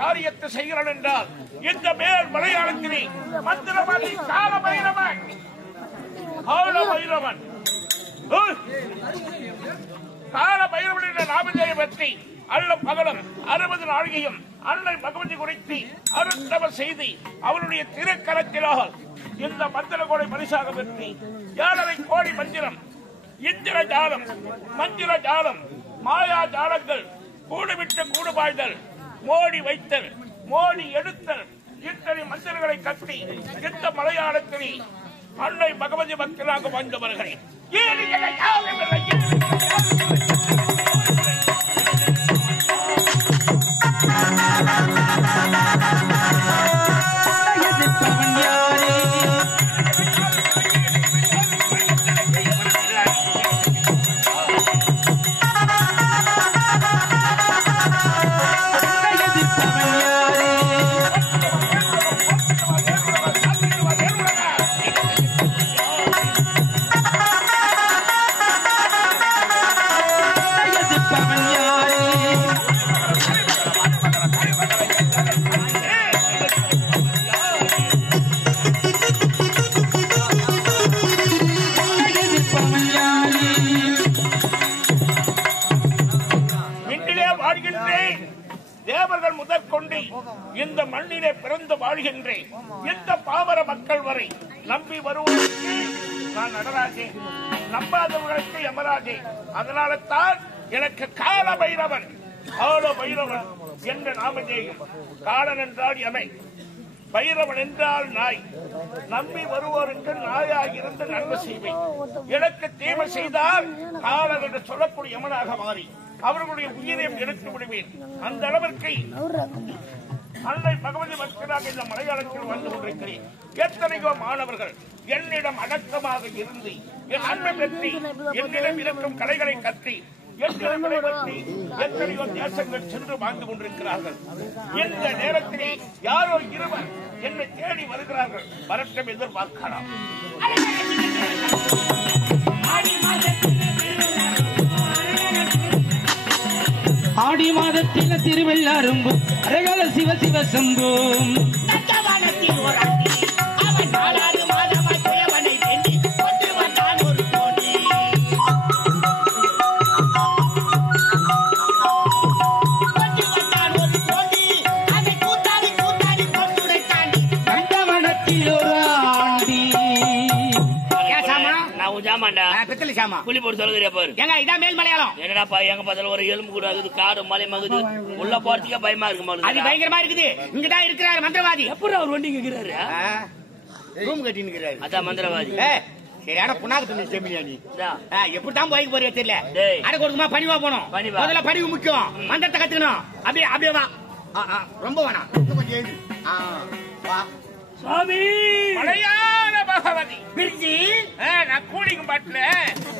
காரியத்தை செய்கிறான் என்றால் இந்த மேல் மலையாளத்திலே மந்திரவாதி கால பைரவன் கால பைரவனின் நாமதேய பற்றி அல்லும் பகலும் 60 நாழிகையும் அன்னை பகவதி குறித்து அருந்தவ செய்து அவருடைய திருக்கரத்தினால் இந்த மந்திர கோடை பரிசாக பெற்று 7.5 கோடி மந்திரம், இந்திர ஜாலம், மந்திர ஜாலம், மாயா ஜாலங்கள், கூடுவிட்டு கூடுபாய்தல், மோடி வைத்தல், மோடி எடுத்தல், இத்தனை மந்திரங்களை கட்டி இந்த மலையாளத்திலே அன்னை பகவதி பக்தராக வாழ்ந்தவர்கள். தேவர்கள் முதற்கொண்டு இந்த மண்ணிலே பிறந்து வாழ்கின்றேன். இந்த பாமர மக்கள் வரை நம்பி வருவதற்கு நான் நடராஜே, நம்பாதவர்களுக்கு யமராஜே. அதனால தான் எனக்கு கால பைரவன், கால பைரவன் என்ற நாமதேயம். காலன் என்றால் யமை, பைரவன் என்றால் நாய். நம்பி வருவோருக்கு நாயாக இருந்து நன்மை செய்வேன். எனக்கு தீமை செய்தால் காலன் என்று சொல்லக்கூடிய யமனாக மாறி அவர்களுடைய உயிரையும் எடுத்து விடுவேன். அந்த அளவிற்கு அன்னை பகவதி பக்தராக இந்த மலையாளத்தில் வந்து கொண்டிருக்கிறேன். எத்தனையோ மாணவர்கள் என்னிடம் அடக்கமாக இருந்து என் அன்பை பற்றி என்னிடம் இருக்கும் கலைகளை கற்றி எத்தனை பற்றி எத்தனையோ தேசங்கள் சென்று வாழ்ந்து கொண்டிருக்கிறார்கள். இந்த நேரத்திலே யாரோ இருவர் என்னை தேடி வருகிறார்கள். வரட்டும், எதிர்பார்க்கலாம். ஆடி மாதத்தில திருவெள்ளாரும்பு அரகல சிவ சிவ சம்பும் புலி போட்டு சொல்லுறியா பாரு. ஏங்க இதான் மேல் மலையாளம். என்னடா எங்க பார்த்தாலும் ஒரு எலும்பு கூட ஆகுது, காடு மலை மகுது, உள்ள போறதுக்கே பயமா இருக்கு. அது பயங்கரமா இருக்குது. இங்கதான் இருக்கிறாரு மந்திரவாதி. எப்படி அவர் வண்டி இருக்கிறாரு, ரூம் கட்டி நிக்கிறாரு. அதான் மந்திரவாதி. சரியான புண்ணாக்கு தண்ணி செமியா நீ எப்படித்தான் போய்க்கு போறியா தெரியல. அடை கொடுக்குமா பணிவா போனோம். முதல்ல பணிவு முக்கியம். மந்திரத்தை கத்துக்கணும். அப்படியே அப்படியே வா. ரொம்ப வேணாம், கொஞ்சம் சுவாமி மலையாள பகவதி பிரிஞ்சி நான் கூலிங்க பாட்டுல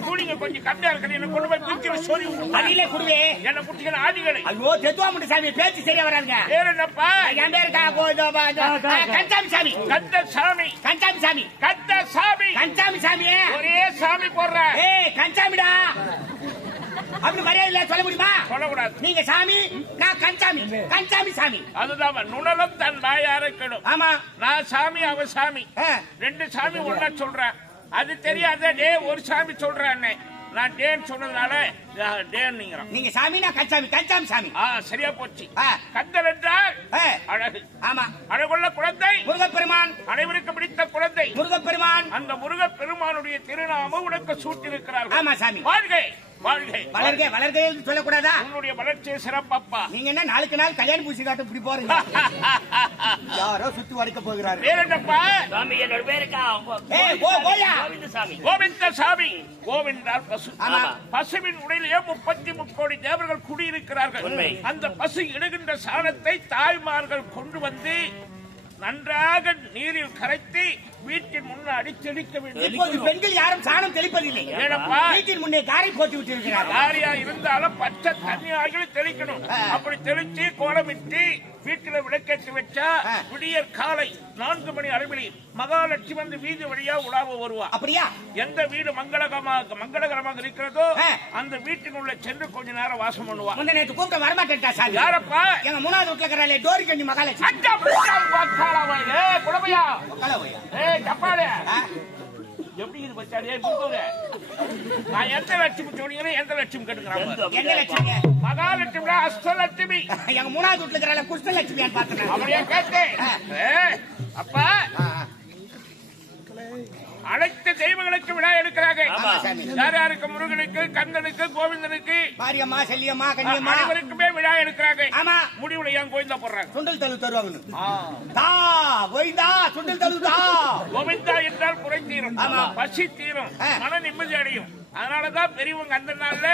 கூலிங்க கொஞ்சம் கம்மியா இருக்கு. என்ன கொண்டு போய் பிரிச்சு சொல்லி அதிலே குடுவே என்ன குட்டிக்கிற ஆதிகளை. ஐயோ தெத்துவாமுண்ட சாமி பேச்சு சரியா வராதுங்க. பேர் என்னப்பா? என் பேரு கஞ்சாமி சாமி. கந்தசாமி. கஞ்சாமி சாமி. கந்தசாமி. கஞ்சாமி சாமி. ஒரே சாமி போடுற. ஏய் கஞ்சாமிடா. அப்படி மரியாதை இல்ல சொல்ல முடியுமா? சொல்லக்கூடாது. நீங்க சாமி, நான் கஞ்சாமி. கஞ்சாமி சாமி. அதுதான் நுணலும் தன் வாயார கெடும். ஆமா. நான் சாமி, அவன் சாமி. 2 சாமி ஒன்னா சொல்றேன். அது தெரியாத டே ஒரு சாமி சொல்றேன். நான் டேன் சொன்னதுனால நீங்க சாமி, நான் கஞ்சாமி. கஞ்சாமி சாமி. சரியா போச்சு. கந்தல் என்றால் அழகு. ஆமா. அழகுள்ள குழந்தை முருகப்பெருமான். அனைவருக்கு பிடித்த குழந்தை முருகப்பெருமான். அந்த முருகப்பெருமானுடைய திருநாமம் உனக்கு சூட்டிருக்கிறார்கள். ஆமா சாமி. வாழ்கை வாழ்கை வளர்க வளர்க சொல்லக்கூடாதா? உன்னுடைய வளர்ச்சி சிறப்பப்பா. நீங்க என்ன நாளுக்கு நாள் கல்யாணம் பூசி காட்டு இப்படி போறீங்க? யாரோ சுத்தி வளைக்க போகிறாரு. பேர் என்னப்பா? சாமி, என்னோட பேருக்கா? கோவிந்தசாமி. கோவிந்தசாமி. கோவிந்தால் பசு. பசுவின் உடையிலேயே 33 கோடி தேவர்கள் குடியிருக்கிறார்கள். அந்த பசு இடுகின்ற சாணத்தை தாய்மார்கள் கொண்டு வந்து நன்றாக நீரில் கரைத்து வீட்டின் முன்னாடி தெளிக்க வேண்டும். இப்போது பெண்கள் யாரும் சாணம் தெளிப்பதில்லை. வீட்டின் முன்னே காரை போட்டு விட்டிருக்கிறார். காரியா இருந்தாலும் பச்சை தண்ணியாக தெளிக்கணும். அப்படி தெளிச்சு கோலமிட்டு வீட்டில விளக்கேற்றி வச்சா விடியற் காலை 4 மணி அளவில் மகாலட்சுமி வந்து வீதி வழியா உலாவ வருவா. அப்படியா? எந்த வீடு மங்களகரமாக இருக்கிறதோ அந்த வீட்டின் உள்ள சென்று கொஞ்ச நேரம் வாசம் பண்ணுவா. நேற்று கூப்பிட்ட வரமாட்டேன்டா சாமி. யாரப்பா? எங்க 3வது வீட்டுல இருக்கிறாளே டோரி கண்ணி மகாலட்சுமி. எப்படி இது பச்சாடியே நான் எந்த லட்சுமி சொன்னீங்கன்னா எந்த லட்சுமி கேட்டுக்கிறாங்க? மகாலட்சுமி அஷ்டலட்சுமி. எங்க 3வது வீட்டுல இருக்கிற குஷ்டலட்சுமியான்னு பார்த்தேன். அவரையா கேட்டேன். அப்பா அனைத்து தெய்வங்களுக்கு விழா எடுக்கிறாங்க. யார் யாருக்கு? முருகனுக்கு, கந்தனுக்கு, கோவிந்தனுக்கு, மாரியம்மா, செல்லியம்மா, கன்னியம்மா அனைவருக்குமே விழா எடுக்கிறாங்க. ஆமா. முடிவுல ஏன் கோவிந்தா போடுறாங்க? சுண்டல் தழு தருவாங்க. கோவிந்தா சுண்டல் தழு தா. கோவிந்தா என்றால் குறை தீரும், பசி தீரும், மன நிம்மதி அடையும். அதனாலதான் பெரியவங்க அந்த நாள்ல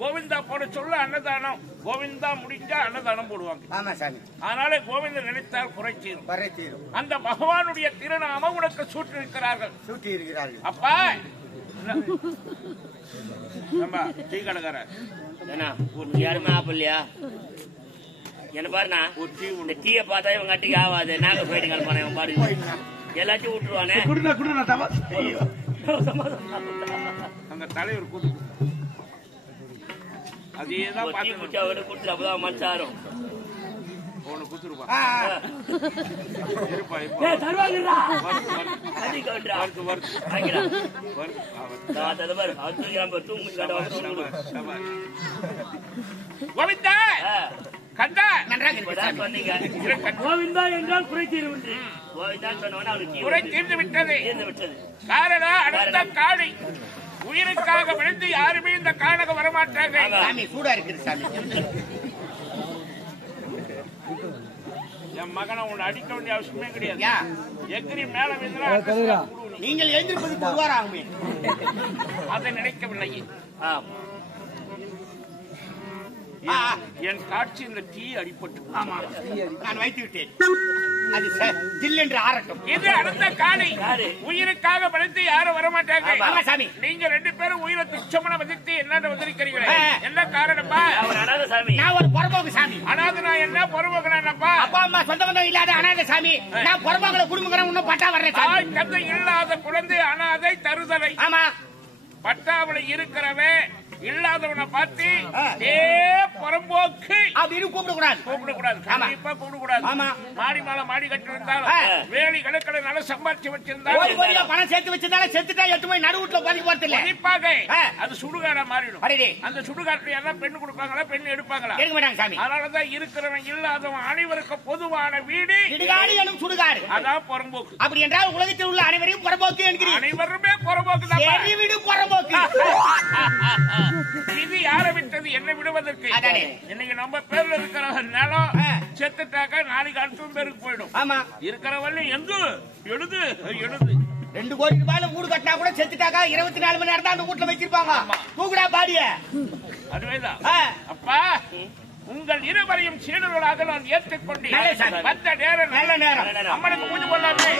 கோவிந்தா போட சொல்ல அன்னதானம். கோவிந்தா முடிஞ்சா அன்னதானம் போடுவாங்க. ஆமா சாமி. அதனால கோவிந்தன் நினைத்தால் குறை தீரும். அந்த பகவானுடைய திருநாமம் உனக்கு சூட்டி இருக்கிறார்கள். அப்பா டீ கடைக்காரர் யாருமே ஆப்பிள்ளையா என்ன பாருண்ணா? இந்த டீய பார்த்தா இவங்க கட்டிக்கு ஆகாது. நாங்க போயிட்டு கிளப்பானே இவன் பாடு எல்லாத்தையும் விட்டுருவானே. அந்த தலைவர் கூட்டு அதேதான் அப்பதான் மச்சாரும் கோவிந்தா என்றால் குறை தீரும். குறை தீர்ந்து விட்டது. காரணம் அடுத்த காளி உயிருக்காக விழுந்து யாருமே இந்த காணக வரமாட்டாங்க. சாமி கூட இருக்குது சாமி. என் மகனை உன்னை அடிக்க வேண்டிய அவசியமே கிடையாது. எக்கிரி மேல விழுந்தா நீங்கள் எழுந்திருப்பது பொதுவாக ஆகுமே. அதை நினைக்கவில்லை. என் காட்சி இந்த டீ அடிப்பட்டு நான் வைத்து விட்டேன். அது தில்லென்று ஆரட்டும். இது அடுத்த காணி உயிருக்காக படுத்து யாரும் வரமாட்டாங்க. சாமி நீங்க 2 பேரும் உயிரை துச்சமன மதித்து என்ன வந்திருக்கிறீங்களே என்ன காரணப்பா? நான் ஒரு புறம்போக்கு சாமி. அனாதை நான் என்ன புறம்போக்குனப்பா? அப்பா அம்மா சொந்த பந்தம் இல்லாத அனாதை சாமி. நான் புறம்போக்குல குடும்பம் இன்னும் பட்டா வர்றேன். தாய் தந்தை இல்லாத குழந்தை அனாதை தருதலை. ஆமா. பட்டாவில இருக்கிறவன் இல்லாதவனை பார்த்து புறம்போக்கு அப்படின்னு கூப்பிடக்கூடாது. கண்டிப்பா கூப்பிடக்கூடாது. மாடி மேல மாடி கட்டி இருந்தாலும் வேலி கணக்கில் நல்லா சம்பாதிச்சு வச்சிருந்தாலும் பணம் சேர்த்து வச்சிருந்தாலும் செத்துட்டா 8 மணி நடுவுல பதிவு போறது கண்டிப்பாக அது சுடுகாடா மாறிடும். அந்த சுடுகாட்டுல எல்லாம் பெண் கொடுப்பாங்களா, பெண் எடுப்பாங்களா? எடுக்க மாட்டாங்க சாமி. அதனாலதான் இருக்கிறவன் இல்லாதவன் அனைவருக்கும் பொதுவான வீடு இடுகாடு எனும் சுடுகாடு. அதான் புறம்போக்கு. அப்படி என்றால் உலகத்தில் உள்ள அனைவரையும் புறம்போக்கு என்கிறீர்கள். அனைவருமே புறம்போக்கு தான். வீடு புறம்போக்கு. இது யாரை விட்டது? என்ன விடுவதற்கு? இன்னைக்கு நம்ம பேர்ல இருக்கிற நிலம் செத்துட்டாக்க நாளைக்கு அடுத்த பேருக்கு போயிடும். ஆமா. இருக்கிற வரையும் எங்கு எழுது 2 கோடி ரூபாயில வீடு கட்டினா கூட செத்துட்டாக்கா 24 மணி நேரம் தான் அந்த வீட்டுல வச்சிருப்பாங்க. தூக்குடா பாடிய. அதுவேதான். அப்பா உங்கள் இருவரையும் சீடர்களாக நான் ஏற்றுக்கொண்டேன். வந்த நேரம் நல்ல நேரம். அம்மனுக்கு பூஜை பண்ணலாமே.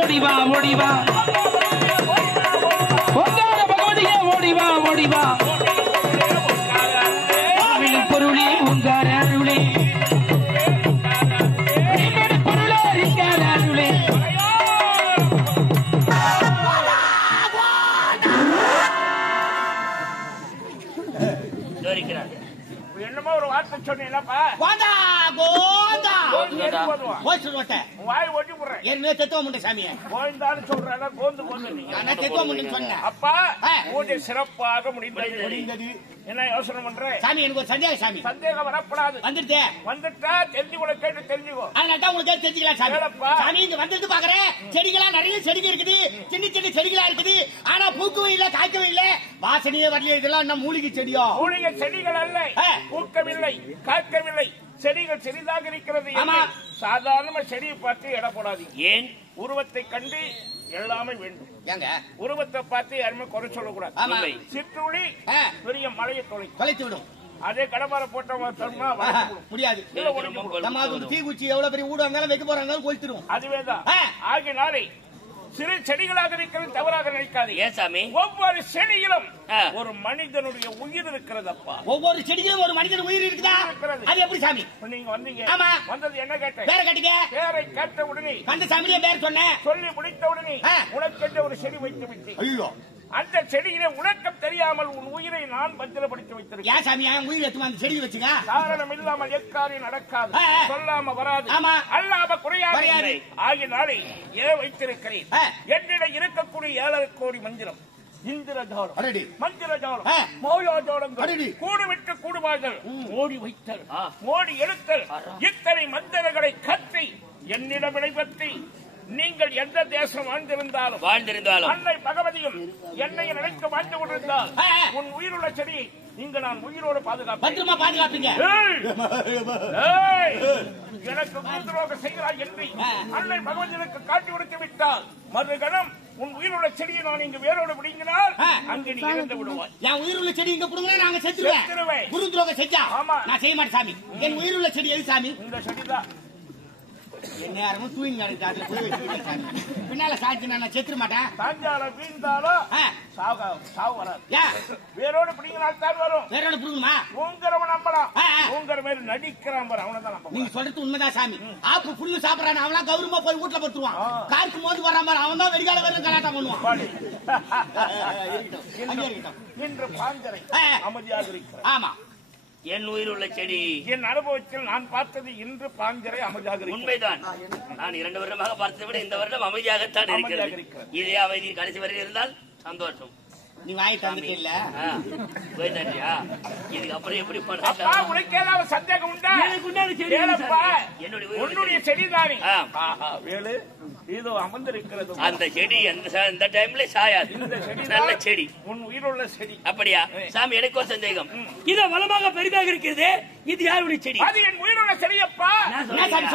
ஓடிவா ஓடிவா ஓங்கார பகவதியே ஓடிவா ஓடிவா பொருளே ஓங்கார அருளே பொருளே அருளே சொன்னீங்களப்பா கோந்தா கோந்தா போதுவா போச்சு ரோட்ட வாய் ஒட்டி போடுறேன் ஏற்கனவே தெத்துவ முண்டை சாமியை கோந்தான்னு சொல்றேன் கோந்து கோந்து நான் தெத்துவ முண்டைன்னு சொன்னேன். அப்பா பூஜை சிறப்பாக முடிந்தது. என்ன யோசனை பண்றேன் சாமி எனக்கு ஒரு சந்தேகம் சாமி. சந்தேகம் வரப்படாது. வந்துட்டே வந்துட்டா தெரிஞ்சுக்கோ கேட்டு தெரிஞ்சுக்கோ. அதனால உங்களுக்கு தெரிஞ்சுக்கலாம் சாமி. சாமி இங்க வந்துட்டு பாக்குறேன் செடிகளா நிறைய செடிகள் இருக்குது, சின்ன சின்ன செடிகளா இருக்குது. ஆனா பூக்கவும் இல்ல காய்க்கவும் இல்ல, வாசனையே வரல. இதெல்லாம் என்ன மூலிகை செடியோ? மூலிகை செடிகள் அல்ல, பூக்கவில்லை காய்க்கவில்லை, செடிகள் சிறிதாக இருக்கிறது. சாதாரண செடியை பார்த்து எடை போடாது. ஏன்? உருவத்தை கண்டு எல்லாமே வேண்டும். உருவத்தை பார்த்து யாருமே குறை சொல்லக்கூடாது. சிற்றுளி பெரிய மலையை தொலைத்து விடும். அதே கடப்பார போட்டோம்னா முடியாது. தீக்குச்சி எவ்வளவு பெரிய ஊடு இருந்தாலும் வைக்க போறாங்க கொளுத்திடும். அதுவேதான். ஆகினாலே சிறு செடிகளாக இருக்கிறது தவறாக நினைக்காது. ஏன் சாமி? ஒவ்வொரு செடியிலும் ஒரு மனிதனுடைய உயிர் இருக்கிறதப்பா. ஒவ்வொரு செடியிலும் ஒரு மனிதன் உயிர் இருக்குதா? அது எப்படி சாமி? நீங்க வந்தீங்க, வந்தது என்ன கேட்டேன்? பேரை கேட்டீங்க. பேரை கேட்ட உடனே அந்த சாமியே பேர் சொன்னேன். சொல்லி முடித்த உடனே உனக்கு ஒரு செடி வைத்து விட்டேன். ஐயோ, அந்த செடியிலே உனக்கம் தெரியாமல் உன் உயிரை நான் பத்திரப்படுத்தி வைத்திருக்கேன். ஏன் சாமி உயிர் எடுத்து அந்த செடி வச்சுக்க? காரணம் இல்லாமல் எக்காரியம் நடக்காது, சொல்லாம வராது, அல்லாம குறையாது. ஆகினாலே ஏன் வைத்திருக்கிறேன்? என்னிடம் இருக்கக்கூடிய 7 கோடி மந்திரம், இந்திரஜாலம், மந்திரஜாலம், மோயாஜாலங்கள், கூடுவிட்டு கூடுவார்கள், மோடி வைத்தல், மோடி எழுத்தல், இத்தனை மந்திரங்களை கற்றி என்னிடம் விடைபற்றி நீங்கள் எந்த தேசம் வாழ்ந்திருந்தாலும் அன்னை பகவதியும் என்னை நினைத்து வாழ்ந்து கொண்டிருந்தால் உன் உயிருள்ள செடியை இங்க நான் உயிரோடு பாதுகாப்பீங்க. எனக்கு துரோகம் செய்கிறாய் என்று அன்னை பகவதிக்கு காட்டி கொடுத்து விட்டால் மறுகணம் உன் உயிருள்ள செடியை நான் இங்கு வேரோடு பிடிங்கினால் அங்கு நீ இறந்து விடுவாய். என் உயிருள்ள செடி இங்க பிடுங்க, நாங்க செத்துருவேன். குரு துரோகம் செஞ்சா நான் செய்ய மாட்டேன் சாமி. என் உயிருள்ள செடி எது சாமி? இந்த செடிதான். நேரமும் தூங்கி பின்னால சாட்சி நான் செத்துற மாட்டேன். சாஞ்சாலும் வீழ்ந்தாலும் சாவு வராது. வேரோடு பிடிங்கினால் தான் வரும். வேரோடு பிடிக்குமா? ஊங்கரவன் நம்பலாம். ஊங்கர மாதிரி நடிக்கிறான் பாரு, அவனை தான் நம்ப. நீங்க சொல்றது உண்மைதான் சாமி. ஆப்பு புல்லு சாப்பிடறான், அவனா கௌரவமா போய் வீட்டுல படுத்துருவான். காருக்கு மோந்து வர்றான் பாரு, அவன் தான் வெடிகால வரும் கலாட்டம் பண்ணுவான். இன்று பாஞ்சரை அமைதியாக இருக்கிறான். ஆமா, என் உயிர் உள்ள செடி என் அனுபவத்தில் நான் பார்த்தது இன்று பாஞ்சரை அமைதியாக. உண்மைதான். நான் 2 வருடமாக பார்த்ததை விட இந்த வருடம் அமைதியாகத்தான் இருக்கிறது. இதே அமைதி கடைசி வரையில் இருந்தால் சந்தோஷம். நீ வாங்கி தந்துட்டு இல்ல இதுக்கு அப்புறம் எப்படி உனக்கு சந்தேகம் உண்டா? என்னுடைய செடிதானே வேலு இதோ அமர்ந்திருக்கிறது. அந்த செடி இந்த டைம்ல சாயாது. இந்த செடி நல்ல செடி, உன் உயிருள்ள செடி. அப்படியா சாமி? எனக்கு ஒரு சந்தேகம். இத வளமாக பெரிதாக இருக்கிறது, இது யாருடைய செடி? அது என் உயிருள்ள செடியப்பா.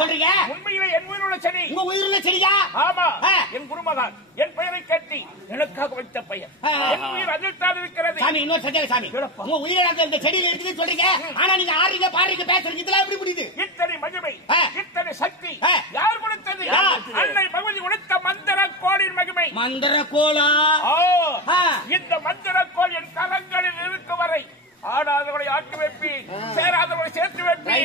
சொல்றீங்க? உண்மையிலே என் உயிருள்ள செடி. உங்க உயிருள்ள செடியா? ஆமா, என் குருமகன் என் பெயரை கட்டி எனக்காக வைத்த பெயர். என் உயிர் அதில் தான் இருக்கிறது. சாமி இன்னொரு சந்தேகம் சாமி. உங்க உயிரிழந்த இந்த செடியில் இருக்குதுன்னு சொல்றீங்க, ஆனா நீங்க ஆறீங்க பாருங்க பேசுறீங்க, இதெல்லாம் எப்படி முடியுது? இத்தனை மகிமை, இத்தனை சக்தி யார் கொடுத்தது? அன்னை பகவதி கொடுத்த மந்திர கோளின் மகிமை. மந்திர கோலா? இந்த மந்திர கோல் என் கரங்களில் இருக்கும் வரை ஆடாதவர்களை ஆக்கி வைப்பி, சேராதவர்களை சேர்த்து வைப்பி,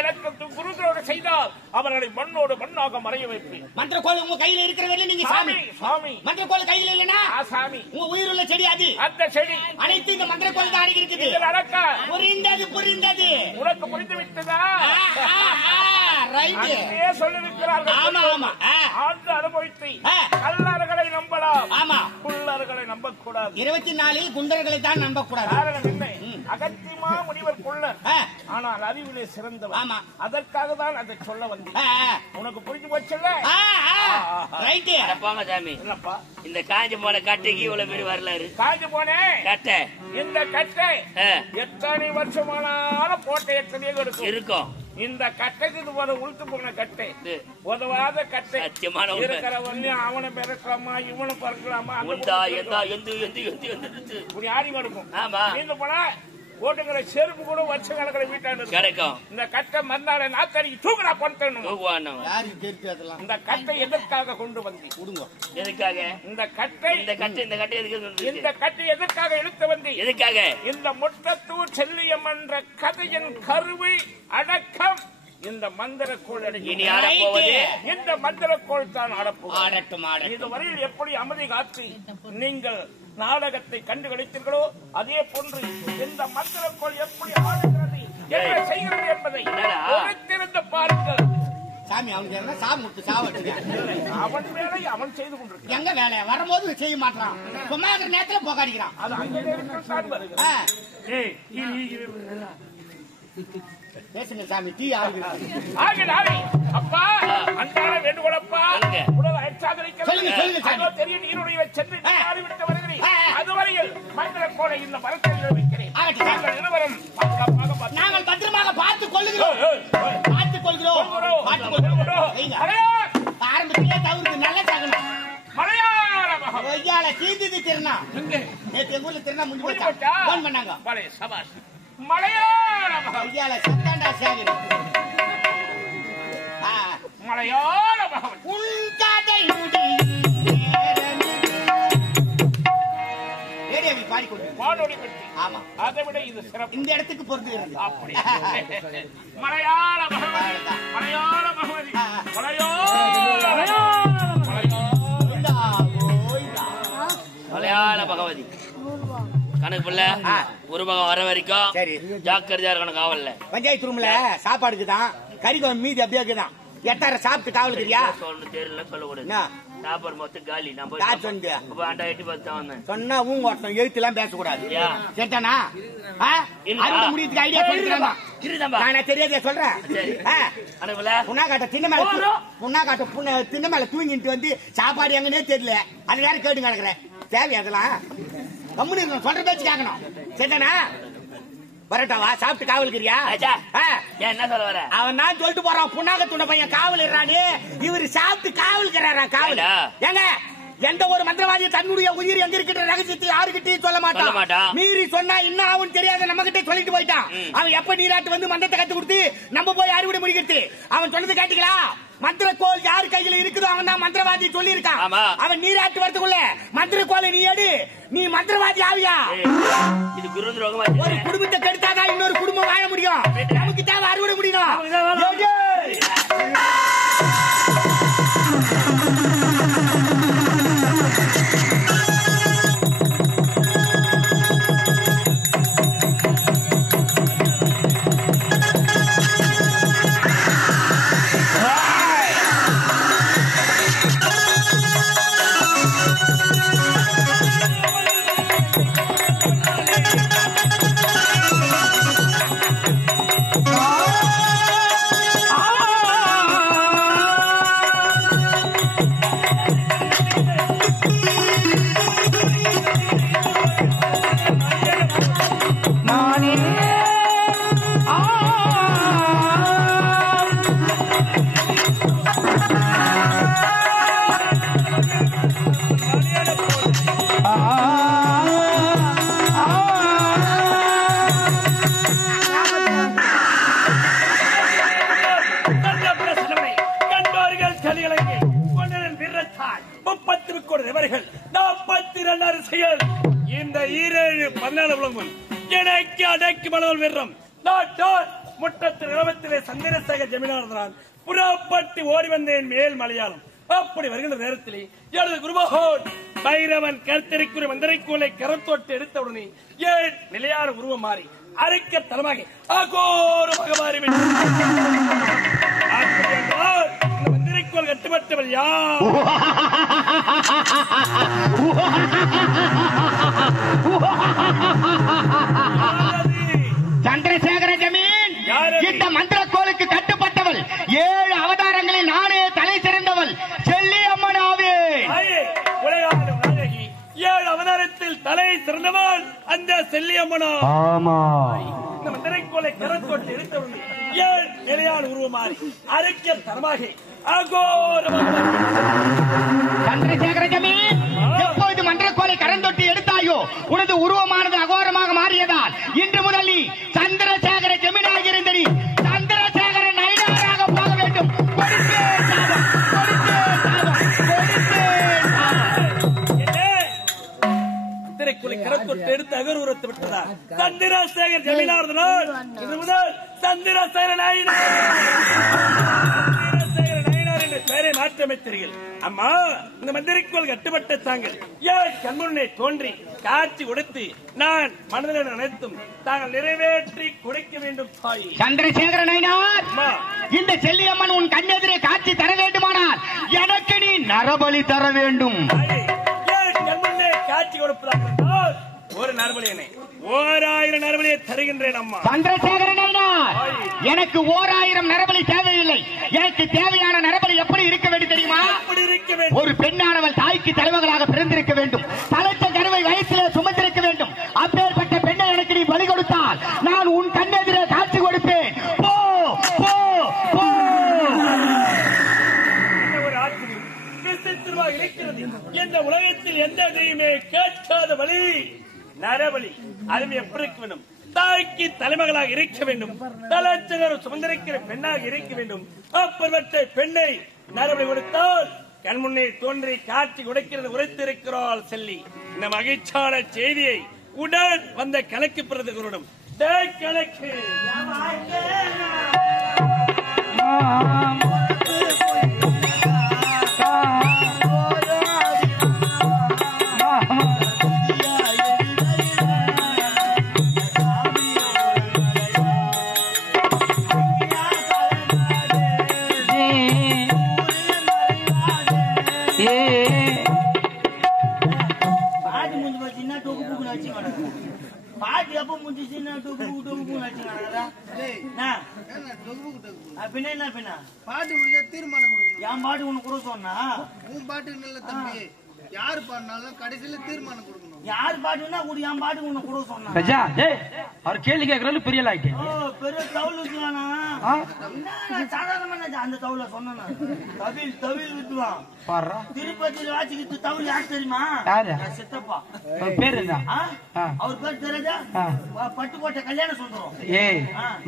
எனக்கு குருதுரோகம் செய்தால் அவர்களை மண்ணோடு மண்ணாக மறைய வைப்பி. மந்திர கோல் உங்க கையில இருக்கிறவரை நீங்க சாமி. சாமி மந்திர கோல் கையில இல்லனா சாமி உங்க உயிருள்ள செடி அது. அந்த செடி அனைத்து இந்த மந்திர கோல் தான் அடங்கி இருக்குது. இது நடக்க புரிந்தது. உனக்கு புரிந்து விட்டதா? ரைட். நீயே சொல்லிருக்கிறார்கள். ஆமா ஆமா. ஆழ்ந்த அனுபவித்து கல்லர்களை நம்பலாம். ஆமா, குள்ளர்களை நம்ப கூடாது. 24 குண்டர்களை தான் நம்ப கூடாது. காரணம் என்ன? அகத்தியமா முனிவர் குள்ளர், ஆனால் அறிவிலே சிறந்தவர். ஆமா, அதற்காக தான் அதை சொல்ல வந்தேன். உனக்கு புரிஞ்சு போச்சுல்ல? ரைட். போங்க சாமி. என்னப்பா இந்த காஞ்சு போன கட்டைக்கு இவ்வளவு பேர் வரலாறு? காஞ்சு போனே கட்டை, இந்த கட்டை எத்தனை வருஷமானாலும் போட்ட எத்தனையோ இருக்கும். இந்த கட்டைக்கு ஒரு உளுத்து போன கட்டை, உதவாத கட்டை. இருக்கிறவங்க அவனை பிறக்கலாமா இவனை பறக்கலாமா ஆடி மடுக்கும். நீங்க போனா ஓட்டுங்கிற செருப்பு கூட வருஷ கணக்கில் வீட்டாண்டு கிடைக்கும். இந்த கட்டை மறுநாள் நாத்தடிக்கு தூக்குறா பண்ணணும். இந்த கட்டை எதற்காக கொண்டு வந்து விடுங்க? எதுக்காக இந்த கட்டை? இந்த கட்டை எதற்காக இழுத்து வந்து? எதுக்காக? இந்த முட்டத்தூர் செல்லியம் என்ற கதையின் கருவை அடக்கம் இந்த மந்திரக்கோள். இனி ஆடப்போவது இந்த மந்திரக்கோள் தான் ஆடப்போம். இதுவரையில் எப்படி அமைதி காத்து நீங்கள் நாடகத்தை கண்டு கிடைத்தீர்களோ அதே போன்று இந்த மந்திரக்கோள் எப்படி ஆடுகிறது என்ன செய்கிறது என்பதை பொறுத்திருந்து பாருங்கள். சாமி அவனுக்கு என்ன சாமி விட்டு சாவட்டுங்க. அவன் வேலை அவன் செய்து கொண்டிருக்கான். எங்க வேலையை வரும்போது செய்ய மாட்டான். சும்மா இருக்கிற நேரத்துல போகாடிக்கிறான். அது அங்கே பேசுங்க சாமி. டீ ஆகுது. அப்பா அன்பான வேண்டுகோளப்பா உடல் அயற்சாதனைக்கு தெரியும். நீருடைய சென்று விட்டு வருகிறேன். அதுவரையில் மந்திர கோலை இந்த மரத்தில் வைக்கிறேன். இருவரும் நாங்கள் பத்திரமாக பார்த்துக் கொள்ளுகிறோம். பார்த்துக் கொள்கிறோம். ஆரம்பத்திலே தவிர்த்து நல்ல தகனம் மலையாள தீர்ந்து திருநா நேற்று எங்க ஊர்ல திருநா முடிஞ்சு போச்சா போன் பண்ணாங்க. மலையாள சத்தாண்டா சேகரி மலையாள உள்காதை பாடிக்கொண்டு ஆமா அதை விட இது சிறப்பு. இந்த இடத்துக்கு பொறுத்து அப்படி மலையாள மலையாள பகவதி மலையாள பகவதி கணக்கு பிள்ளை ஒரு பக்கம் வர வரைக்கும் சரி ஜாக்கிரதையா இருக்கணும். காவல்ல பஞ்சாயத்து ரூம்ல சாப்பாடுக்குதான் கறிக்குழம்பு மீதி அப்படியே இருக்குதான். எட்டார சாப்பிட்டு காவலுக்குறியா தெரியல சொல்லக்கூடாது. சாப்பாடு மொத்தம் காலி. நான் எட்டி பார்த்து வந்தேன். சொன்னா ஊங்க ஒருத்தன் எழுத்து எல்லாம் பேசக்கூடாது. கேட்டானா முடியதுக்கு ஐடியா சொல்லிக்கிறாங்க. தெரியாதே சொல்றேன். புண்ணாக்காட்ட தின்ன மேல தூங்கிட்டு வந்து சாப்பாடு எங்கன்னே தெரியல. அது வேற கேட்டு கிடக்குறேன். தேவை அதெல்லாம் கம்முனு இருக்கணும். சொல்ற பேச்சு கேட்கணும். சரிதானா? வரட்டாவா சாப்பிட்டு காவலுக்குறியா? என்ன சொல்ல வர? அவன் தான் சொல்லிட்டு போறான். புண்ணாக்க துண்ட பையன் காவல் இருறானே. இவரு சாப்பிட்டு காவலுக்குறாரா? காவல் ஏங்க எந்த ஒரு மந்திரவாதியும் தன்னுடைய உயிர் எங்க இருக்கிற ரகசியத்தை யாருக்கிட்டையும் சொல்ல மாட்டான். மீறி சொன்னா இன்னும் அவன் தெரியாத நம்ம கிட்ட சொல்லிட்டு போயிட்டான். அவன் எப்ப நீராட்டு வந்து மந்திரத்தை கத்து கொடுத்து நம்ம போய் அறுவடை முடிக்கிறது. அவன் சொன்னது கேட்டீங்களா? மந்திரக்கோள் யாரு கையில இருக்குதோ அவன் தான் மந்திரவாதி சொல்லி இருக்கான். அவன் நீராட்டு வரதுக்குள்ள மந்திரக்கோளை நீ எடு. நீ மந்திரவாதி ஆவியா? இது குருந்திரோகமா? ஒரு குடும்பத்தை கெடுத்தாதான் இன்னொரு குடும்பம் வாழ முடியும். நமக்கு தேவை அறுவடை முடியும். இந்த 14 விளங்கும் எனக்கு அடக்கி மலர் வெறும் நாட்டார் முட்டத்தில் நிலவத்திலே சந்திரசேகர் ஜமீனார் புறப்பட்டு ஓடி வந்தேன் மேல் மலையாளம். அப்படி வருகின்ற நேரத்திலே எனது குருமகோன் பைரவன் கருத்தரிக்குரிய மந்திரைக்கூலை கரத்தொட்டு எடுத்தவுடனே ஏன் நிலையான உருவம் மாறி அரைக்க தலமாக அகோரமாக மாறிவிட்டது. இந்த மந்திரைக்கோள் கட்டுப்பட்டவள் யார்? சந்திரசேகர ஜமீன் இந்த மந்திரக்கோளுக்கு கட்டுப்பட்டவள். 7 அவதாரங்களில் நானே தலை சிறந்தவள் செல்லியம்மன் ஆவே. உலகாடும் நாயகி 7 அவதாரத்தில் தலை சிறந்தவள் அந்த செல்லியம்மனா? ஆமா. இந்த மந்திரக்கோளை கரத்தொட்டு எடுத்தவள் ஏன் நிலையான உருவமாறி அரைக்க தரமாக அகோரமாக. சந்திரசேகர ஜமீன் எப்போது மந்திரக்கோளை கரந்தொட்டி எடுத்தாயோ உனது உருவமானது அகோரமாக மாறியதால் இன்று முதல் நீ சந்திரசேகர ஜமீனாக இருந்த நீ சந்திரசேகர நைனாராக போக வேண்டும். மந்திரக்கோளை கரத்தொட்டு எடுத்து அகரூரத்தை விட்டதால் சந்திரசேகர் ஜமீனார் இது முதல் சந்திரசேகர நைனார் என்று பெயரை மாற்றமை நினைத்தீர்கள்? அம்மா, இந்த மந்திரிக்குள் கட்டுப்பட்ட தாங்கள் ஏன் கண்முன்னே தோன்றி காட்சி கொடுத்து நான் மனதில் நினைத்தும் தாங்கள் நிறைவேற்றி கொடுக்க வேண்டும் தாய். சந்திரசேகர நாயனார், இந்த செல்லியம்மன் உன் கண்ணெதிரே காட்சி தர வேண்டுமானால் எனக்கு நீ நரபலி தர வேண்டும். ஏன் கண்முன்னே காட்சி கொடுப்பதாக ஒரு நரபலியனை 1000 நரபலியை தருகின்றேன் அம்மா. சந்திரசேகர நாயனார், எனக்கு 1000 நரபலி தேவையில்லை. எனக்கு தேவையான நரபலி எப்படி இருக்க வேண்டும் தெரியுமா? ஒரு பெண்ணானவள் தாய்க்கு தலைவர்களாக பிறந்திருக்க வேண்டும். தலைத்த கருவை வயசிலே சுமந்திருக்க வேண்டும். அப்பேற்பட்ட பெண்ணை எனக்கு நீ பலி கொடுத்தால் நான் உன் கண்ணெதிரே காட்சி கொடுப்பேன். போ போ போ. ஒரு ஆச்சரியம் விசித்திரமாக இருக்கிறது. இந்த உலகத்தில் எந்த தெய்வமே கேட்காத வழி நரபலி. அதுவும் எப்படி இருக்க வேண்டும்? தாய்க்கு தலைமகளாக இருக்க வேண்டும். தலைச்சகர் சுமந்திருக்கிற பெண்ணாக இருக்க வேண்டும். அப்பேற்பட்ட பெண்ணை நரபலி கொடுத்தால் கண்முன்னே தோன்றி காட்சி கொடுக்கிறது உரைத்திருக்கிறாள் செல்லி. இந்த மகிழ்ச்சியான செய்தியை உடன் வந்த கணக்கு பிரதகரிடம் கணக்கு பாட்டு முடிஞ்சா தீர்மானம் கொடுக்கணும். என் பாட்டு உனக்கு கூட சொன்னா உன் பாட்டு நல்ல தம்பி யாரு பாடினாலும் கடைசியில தீர்மானம் கொடுக்கணும். யாரு பாட்டுன்னா கூட என் பாட்டு உனக்கு கூட சொன்னா அவர் கேள்வி கேட்கறது பெரிய லாய்க்கு பெரிய தவுள் வித்துவானா? சாதாரணமா அந்த தவுல சொன்ன தவில் வித்துவான். திருப்பதியில் வாச்சிக்கிட்டு தவுள் யாரு தெரியுமா? சித்தப்பா. பேர் என்ன? அவர் பேர் தெரியாதா? பட்டுக்கோட்டை கல்யாண சுந்தரம். ஏய்,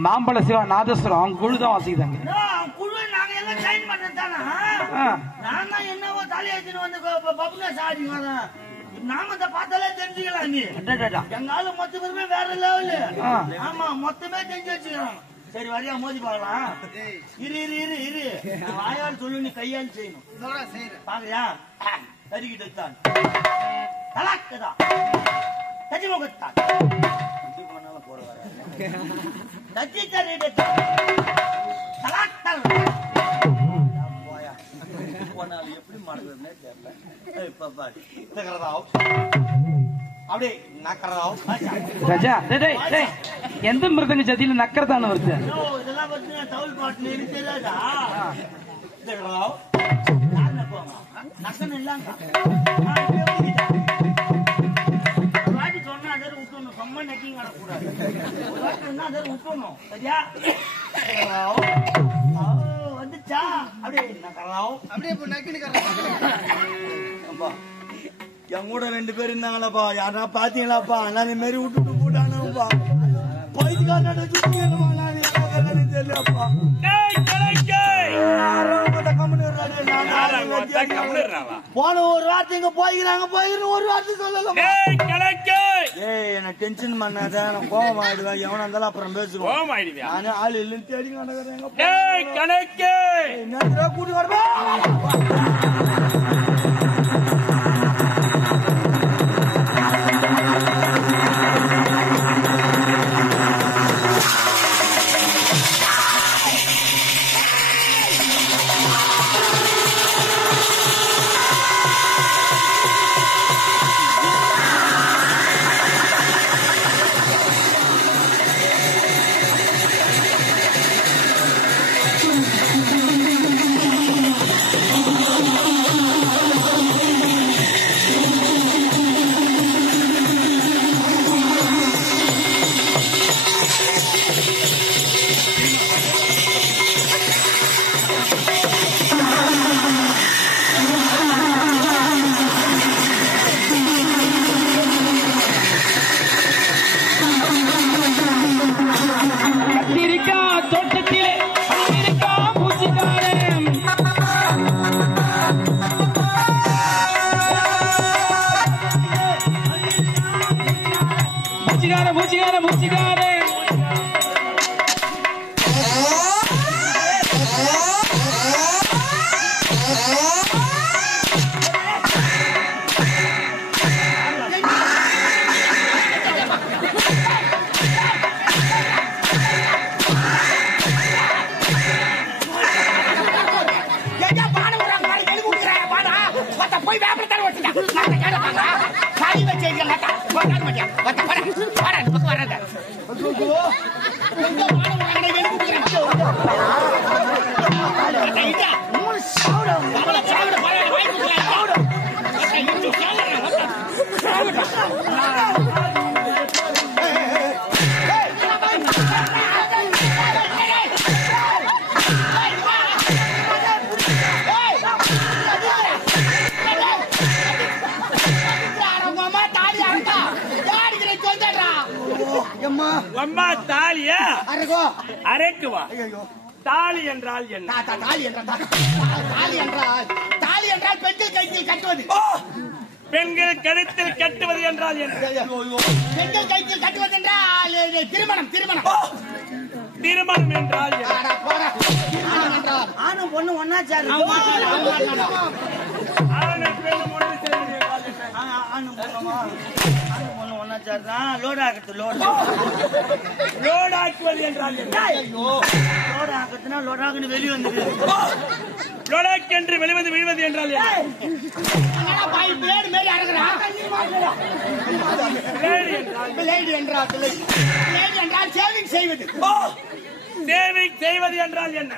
மாம்பழ சிவா நாதஸ்வரம் அவங்க குழுதான் வாசிக்கிறாங்க. குழு நாங்க எல்லாம் ஜாயின் பண்ணது தானே. நான் தான் என்னவோ தலையாச்சுன்னு வந்து பப்புனா சாடி வரேன். நாமத்தை பார்த்தாலே தெரிஞ்சுக்கலாம். நீ எங்கால மொத்த பேருமே வேற லெவலு. ஆமா, மொத்தமே தெரிஞ்சு வச்சுக்கிறான். சரி, வரியா மோதி பார்க்கலாம். இரு இரு இரு இரு வாயால் சொல்லு, நீ கையால் செய்யணும். பாக்குறியா? கறிக்கிட்டு தான் தலாக்குதான் தஜி முகத்தான் போனாலும் போற வர தஜி தலாக்தான் போனாலும் எப்படி மாடுறதுன்னே தெரியல. அப்படியே நக்கறதாவும் ராஜா எந்த மிருதங்க ஜதியில நக்கறதான வருது. இதெல்லாம் வந்து தவுள் பாட்டு தெரியாதா? நக்கன் இல்லாங்க வாட்டி சொன்னா அதை விட்டுணும். செம்ம நக்கிங் ஆடக்கூடாது. ஒரு வாட்டி சொன்னா அதை விட்டுணும். சரியா? வந்துச்சா? அப்படியே நக்கறதாவும் அப்படியே நக்கின்னு என் கூட 2 பேர் இருந்தாங்களாப்பா. யாரா பாத்தீங்களாப்பா? நான் மாரி விட்டுட்டு போட்டானுப்பா. தெரியலப்பா. போன ஒரு வார்த்தை இங்க போய்க்கிறாங்க ஒரு வார்த்தை சொல்லலாம். என்ன டென்ஷன் பண்ணாத, நான் கோபம் ஆயிடுவேன். எவனா இருந்தாலும் அப்புறம் பேசுவோம். நானே ஆள் இல்லைன்னு தேடி நடக்கிறேன். கூட்டி வரப்பா. Música அம்மா தாலியா அரைக்குவா தாலி என்றால் என்ன? தாலி என்றால் பெண்கள் கழுத்தில் கட்டுவது. பெண்கள் கழுத்தில் கட்டுவது என்றால் என்ன? பெண்கள் கழுத்தில் கட்டுவது என்றால் திருமணம். திருமணம் என்றால் என்ன? ஆணும் பொண்ணு ஒன்னா சேர் லோடாக்குவது என்றால் லோடாக்குன்னு வெளியே வந்து லோடாக் என்று வெளிவது வீழ்வது என்றால் என்ன? பிளேடு மாரி அடங்குறான். பிளேடு என்றால் சேவிங் செய்வது. சேவிங் செய்வது என்றால் என்ன?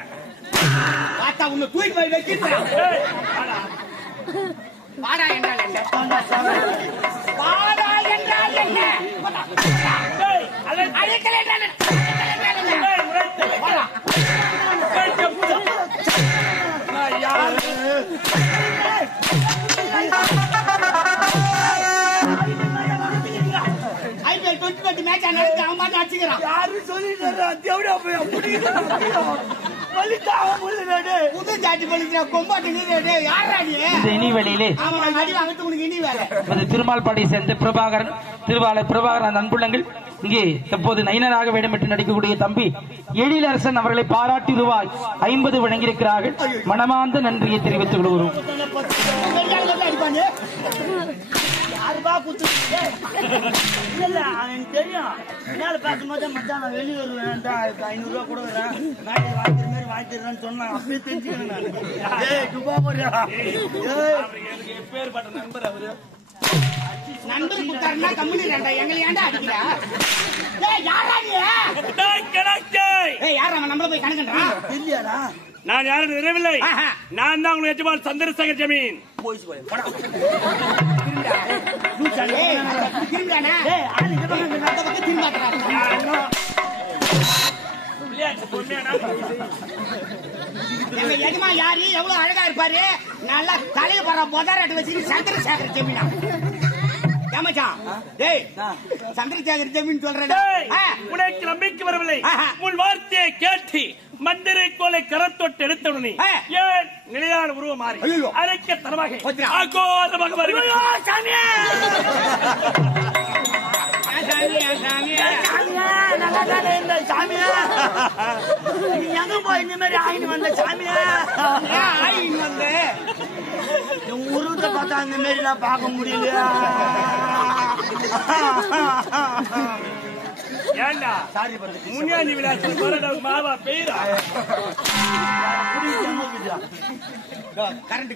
பார்த்தா உன்னை தூக்கி போய் வைக்கிறான். பாடா என்றால் என்ன? பாடா என்றால் என்ன? அழைக்கல் என்றால் ஐபிஎல் 2020 மேட்ச் நடந்து அவன் பாட்டு அடிச்சுக்கிறான். யாரும் சொல்லிட்டு திருமால்பாடி சேர்ந்த பிரபாகரன் திருவாளர் பிரபாகரன் அன்புள்ளங்கள் இங்கே தற்போது நயினராக வேடமிட்டு நடிக்கக்கூடிய தம்பி எழிலரசன் அவர்களை பாராட்டி ரூபாய் 50 வழங்கியிருக்கிறார்கள். மனமார்ந்த நன்றியை தெரிவித்துக் கொள்கிறோம். தெரியும் என்னால பார்க்கும்போது மச்சான் நான் வெளியே வருவேன் 500 ரூபா கூட வாங்கிடுறேன்னு சொன்னா அப்படியே தெரிஞ்சுக்கிறேன். நண்பர் அவரு நண்பர் கொடுத்தாருன்னா கம்பெனி ரெண்டா எங்களை ஏன்டா அடிக்கிறா? யாரா நம்மள போய் கணக்குன்றான் இல்லையாடா? நான் யாரும் நினைவில்லை. நான் தான் உங்களுக்கு எஜமான் சந்திரசேகர் ஜமீன். எஜமா யாரு எவ்வளவு அழகா இருப்பாரு. நல்லா தலைய போற பொதாராட்டு வச்சு சந்திரசேகர் ஜமீனா ஏமாச்சான். டேய் சந்திரசேகர் ஜமீன் சொல்றேன். உனக்கு நம்பிக்கை வரவில்லை. உன் வார்த்தையை கேட்டு மந்திரை கோலை கரத்தொட்டு எடுத்தவுடனே ஏன் நிலையான உருவம் மாறி அரைக்க தரமாக அகோரமாக வருகிறார். எங்க போய் இந்த மாதிரி ஆயின்னு வந்த சாமியா? ஆயின்னு வந்த உருவத்தை பார்த்தா இந்த மாதிரி எல்லாம் பார்க்க முடியலையா? ஏண்டா முன்னாடி விளையாட்டு மாவா பெய்யரா கரண்ட்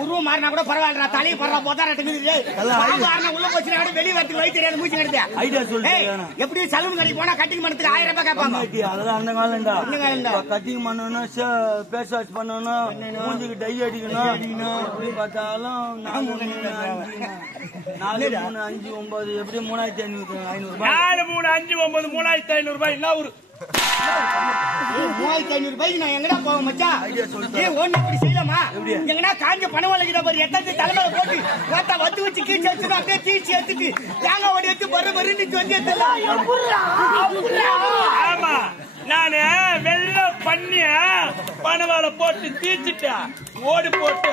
உருவம் மாறினா கூட பரவாயில்ல. தலையை படுற போதாரட்டுக்கு உள்ள போச்சு வெளியே வரத்துக்கு வழி தெரியாது. மூச்சு கிடையாது. எப்படி சலூன் கடைக்கு போனா கட்டிங் பண்ணதுக்கு 1000 ரூபாய் கேட்பாங்க. அதெல்லாம் அந்த காலம் கட்டிங் பண்ணணும், பேஸ் வாஷ் பண்ணணும், மூஞ்சிக்கு டை அடிக்கணும். எப்படி பார்த்தாலும் 4 3 5 9 எப்படி 3500 4 3 5 9 3500 ரூபாய். என்ன ஒரு 3500 ரூபாய்க்கு நான் எங்கடா போவேன் மச்சான்? ஒண்ணு இப்படி செய்யலாமா? எங்கடா காஞ்ச பணவாளைக்கிட்ட ஒரு எட்டத்து தலைமையில போட்டு வாத்தா வந்து வச்சு கீழ்ச்சி வச்சு அப்படியே தீச்சி எடுத்துட்டு தேங்காய் ஓடி எடுத்து பருன்னு வந்து ஆமா நானு வெள்ள பண்ணிய பணவாளை போட்டு தீச்சிட்டேன். ஓடி போட்டு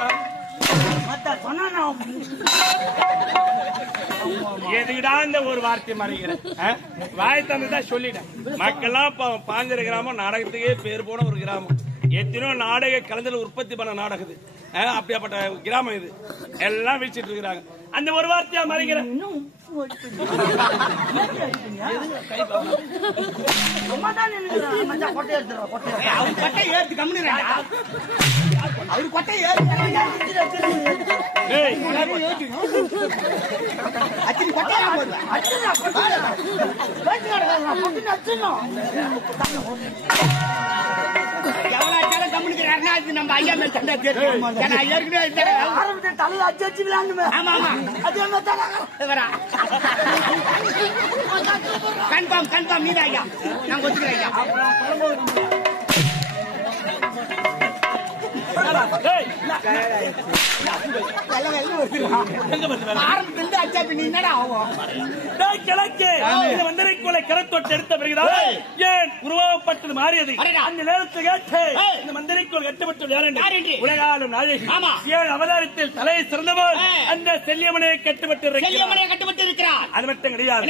எதுக்குடா இந்த ஒரு வார்த்தை மறைக்கிறேன்? வாய் தந்துதான் சொல்லிட்டேன். மக்கள்லாம் பாஞ்சிர கிராமம் நாடகத்துக்கே பேர் போன ஒரு கிராமம். எத்தனையோ நாடக கலைஞர்கள் உற்பத்தி பண்ண நாடகம். அப்படியாப்பட்ட கிராமம் இது. எல்லாம் வீழ்ச்சிட்டு இருக்கிறாங்க. அந்த ஒரு வார்த்தையா மறைக்கிறேன். அவர் கொட்டை ஏத்து கம்முன்னு அவரு கொட்டை ஏத்து எவ்வளவு கம்முனுக்கிறாருன்னா அது நம்ம ஐயா மேல் தண்டா தெரியும். கன்ஃபார்ம் நீதான் ஐயா. நான் ஒத்துக்கிறேன் ஐயா. எடுத்த பிறகுதான் ஏன் உருவாக்கப்பட்டது மாறியது. அந்த நேரத்தில் கேட்டு இந்த மந்திரிக்குள் கட்டுப்பட்டது யார்? உலகாலும் நாயகி ஏன் அவதாரத்தில் தலையை சிறந்தவர் அந்த செல்லியமனையை கட்டுப்பட்டிருக்கிறார். அது மட்டும் கிடையாது,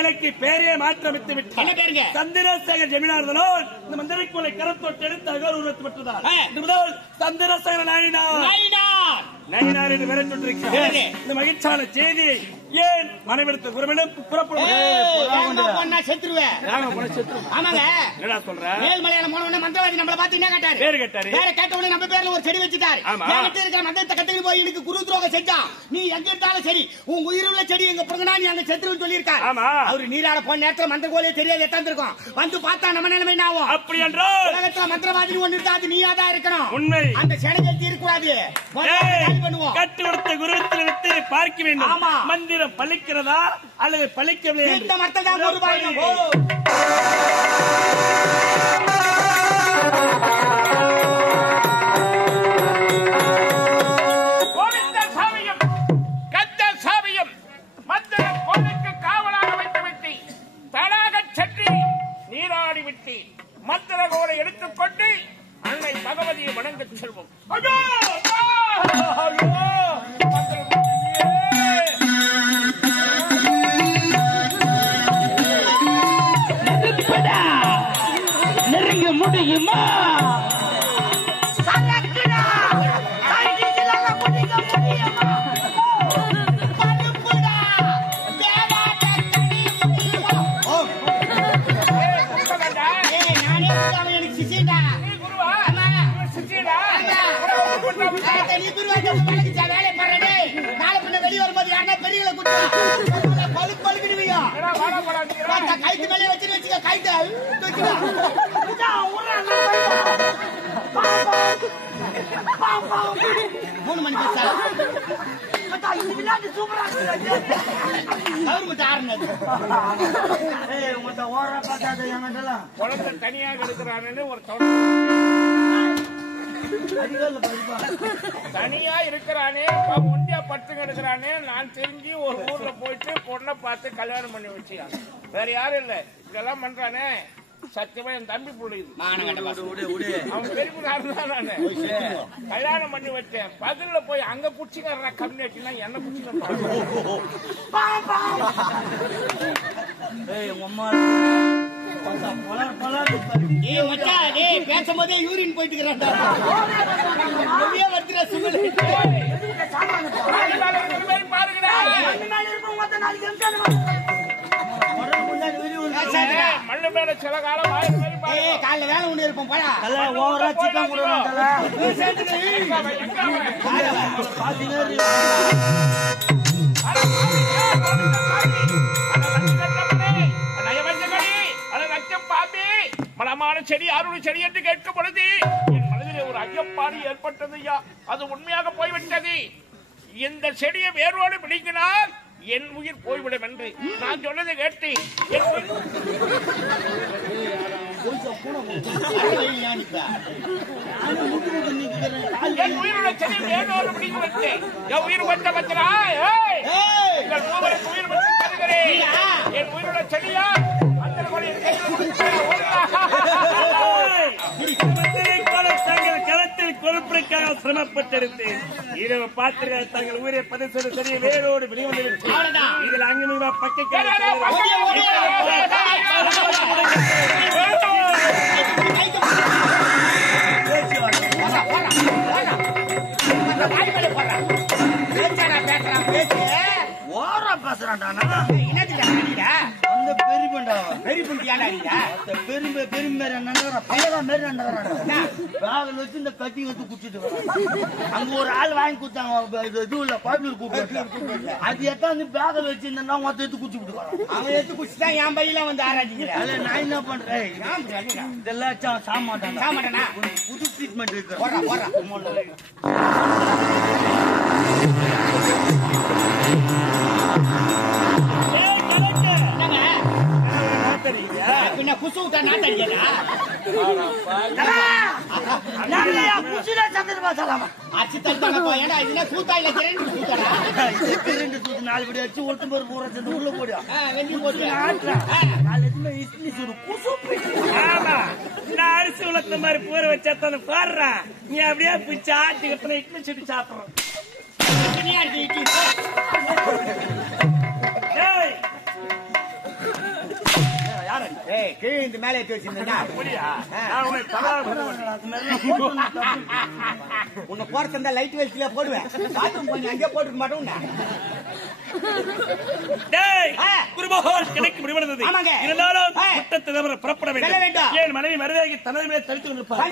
எனக்கு பேரையே மாற்றமித்து விட்டு சந்திரசேகர் ஜமீனார்தனோர் இந்த மந்திரிக்குள்ளை கரத்தொட்டு எடுத்து அகர் உருவத்து பெற்றதார். சந்திரசேகர நயினார் என்று பெயரிட்டிருக்கிறார். இந்த மகிழ்ச்சியான செய்தியை ஏன் மனைவிடத்து குருவிடம் மேல்மலையாளம் போன மந்திரவாதி நம்மள பார்த்து என்ன கேட்டாரு? பேரு கேட்டாரு. பேரை கேட்ட உடனே நம்ம பேர்ல ஒரு செடி வச்சுட்டாரு. இருக்கிற மந்திரத்தை கட்டுக்கு போய் எனக்கு குரு துரோகம் செஞ்சா நீ எங்க இருந்தாலும் சரி உன் உயிர் உள்ள செடி எங்க பிறகுனா நீ அங்க செத்துருன்னு சொல்லியிருக்காரு. அவரு நீராட போன நேரத்துல மந்திர கோலையே தெரியாது எத்தாந்துருக்கோம். வந்து பார்த்தா நம்ம நிலைமை என்ன ஆகும்? அப்படி என்றால் உலகத்துல மந்திரவாதி ஒண்ணு இருந்தா அது நீயா தான் இருக்கணும். உண்மை. அந்த செடி கட்டி இருக்கக்கூடாது. கட்டு கொடுத்த குருவத்தில் விட்டு பார்க்க வேண்டும். மந்திரம் பலிக்கிறதா அல்லது பலிக்கவில்லை இந்த மரத்தை தான் ஒரு பாயிரம். நீராடி விட்டு மந்திர கோலை எடுத்துக்கொண்டு அன்னை பகவதியை வணங்க செல்வோம். நெருங்க முடியுமா? வெளியே வரும்போது யாருன்னா பெரியவங்களை கூட்டு பழுக்கு பழுக்கிடுவீங்க. கைத்து மேலே வச்சுக்க கைத்து 3 மணி குழந்தை தனியாக இருக்கிறான்னு ஒரு தனியா இருக்கிறானே ஒண்டியா படுத்துங்க இருக்கிறானே நான் தெரிஞ்சு ஒரு ஊர்ல போயிட்டு பொண்ணை பார்த்து கல்யாணம் பண்ணி வச்சியா. வேற யாரும் இல்ல இதெல்லாம் பண்றானே. சத்தியமா என் தம்பி பிள்ளைது அவன் பெரியதான் நானு கல்யாணம் பண்ணி வச்சேன். பதில போய் அங்க புடிச்சுக்காரா கம்யூனிட்டினா என்ன புடிச்சுக்க பேசும்போதே யூரின் போயிட்டு மண்ணு மேல சில காலம் காலைல வேலை ஒண்ணு இருப்போம். மலமான செடி அருள் செடி என்று கேட்கும் பொழுது என் மனதிலே ஒரு ஐயப்பாடு ஏற்பட்டது. அது உண்மையாக போய்விட்டது. இந்த செடியை வேரோடு பிடிக்கினால் என் உயிர் போய்விடும் என்று நான் சொன்னதை கேட்டு என் உயிருள்ள செடி வேரோடு பிடிக்க வச்சேன். என் உயிர் வச்ச வச்சா உயிர் வச்சு தருகிறேன். என் உயிருள்ள செடியா தங்கள் களத்தில் கொழுப்பிற்காக சிரமப்பட்டிருந்தேன். இரவு பாத்திர தங்கள் உயிரை பதிவு சரிய வேரோடு வெளிவந்து இதில் அங்கு பக்க பேச்சு பெருமை பெருமை பேகல் வச்சு இந்த கத்தி வச்சு குடிச்சிட்டு அங்க ஒரு ஆள் வாங்கி கொடுத்தாங்க இது இல்ல பாப்பியூர் கூப்பிட்டு அது எத்தாந்து பேகல் வச்சு இந்த மொத்தம் எடுத்து குச்சி விட்டுருவாங்க. அவன் எடுத்து குடிச்சுதான் என் பையில வந்து ஆராய்ச்சிக்கிறேன். நான் என்ன பண்றேன் இதெல்லாம் சாமாட்டானா புது ட்ரீட்மெண்ட் இருக்கு. பின்ன குசு விட்டா நாட்டடிக்கா அச்சு தடுத்தானப்பா. ஏன்னா இதுல சூத்தாயில கிரண்டு சூத்தாடா. கிரண்டு சூத்து 4 படி அடிச்சு ஒட்டு பேர் பூரா சேர்ந்து உள்ள போடியா வெந்தி போட்டு இட்லி சூடு குசு. ஆமா நான் அரிசி உலகத்த மாதிரி பூர வச்சாத்தானு பாடுறா. நீ அப்படியே பிச்சு ஆட்டிக்கிட்டு இட்லி சுட்டு சாப்பிடுறோம். கீழே இந்த மேலே ஏற்றி வச்சிருந்தா உன்னை போறதா லைட் வெளிச்சில போடுவேன். பாத்ரூம் போய் அங்கே போட்டுக்க மாட்டோம். கிடைக்க முடிவடைந்தது. இருந்தாலும் குற்றத்தை புறப்பட வேண்டும். என் மனைவி மருதாகி தனது மேலே தடுத்து கொண்டிருப்பார்.